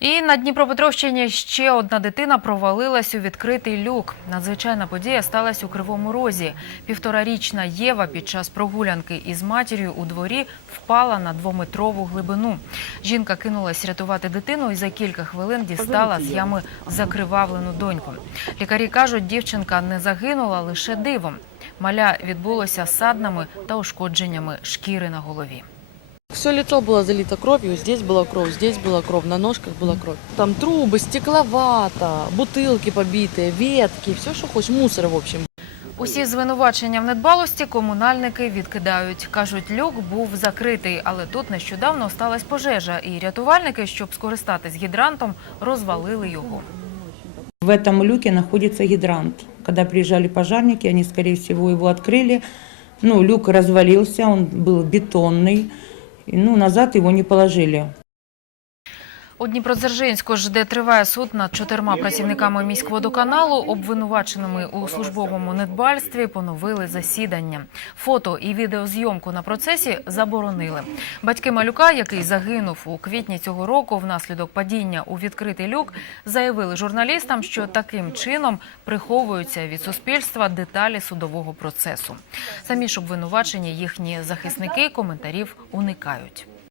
І на Дніпропетровщині ще одна дитина провалилась у відкритий люк. Надзвичайна подія сталася у Кривому Розі. Півторарічна Єва під час прогулянки із матір'ю у дворі впала на двометрову глибину. Жінка кинулась рятувати дитину і за кілька хвилин дістала з ями закривавлену доньку. Лікарі кажуть, дівчинка не загинула лише дивом. Маля відбулося саднами та ушкодженнями шкіри на голові. Все лицо было залито кровью, здесь была кровь, здесь была кровь, на ножках была кровь. Там трубы, стекловата, бутылки побитые, ветки, все, что хочешь, мусор, в общем. Усі звинувачення в недбалості комунальники відкидають. Кажуть, люк був закритий, але тут нещодавно сталася пожежа, і рятувальники, щоб скористатись гідрантом, розвалили його. В этом люке находится гидрант. Когда приезжали пожарники, они, скорее всего, его открыли. Ну, люк развалился, он был бетонный. Ну, назад его не положили. У Дніпродзержинську ж, де триває суд над чотирма працівниками міськводоканалу, обвинуваченими у службовому недбальстві, поновили засідання. Фото і відеозйомку на процесі заборонили. Батьки малюка, який загинув у квітні цього року внаслідок падіння у відкритий люк, заявили журналістам, що таким чином приховуються від суспільства деталі судового процесу. Самі ж обвинувачені їхні захисники коментарів уникають.